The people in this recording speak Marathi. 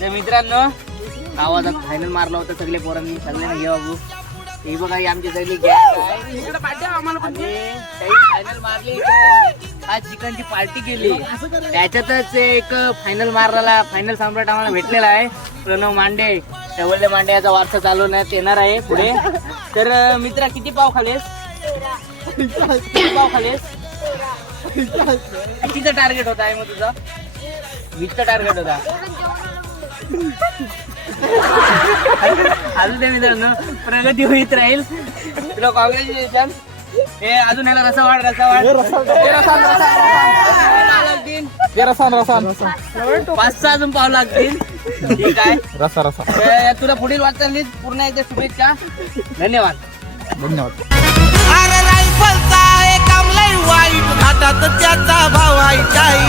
तर मित्रांनो आवाजात फायनल मारला होता सगळे पोरांनी सगळ्यांना घे बाबू. हे बघा ही आमची सगळी गॅस आहे फायनल मारली. आज चिकनची पार्टी केली त्याच्यातच एक फायनल मारलेला फायनल सम्राट आम्हाला भेटलेला आहे प्रणव मांडे. शेवल्ले मांडे याचा वारसा चालवण्यात येणार आहे पुढे. तर मित्रा किती पाव खालेस? किती पाव खालेस? कितीचा टार्गेट होता आहे मग तुझा? 20चा टार्गेट होता. अजून ते मित्रांनो प्रगती होईत राहील. तुला कॉंग्रॅच्युलेशन. हे अजून याला रसा वाढ 5-6 अजून पाव लागतील. ठीक आहे रसा रसा तुला पुढील वाटचालीत पूर्ण एकदा शुभेच्छा. धन्यवाद. धन्यवाद. अरे रायफलचा एक आमलय वाईट घाटात त्याचा भाव आहे काही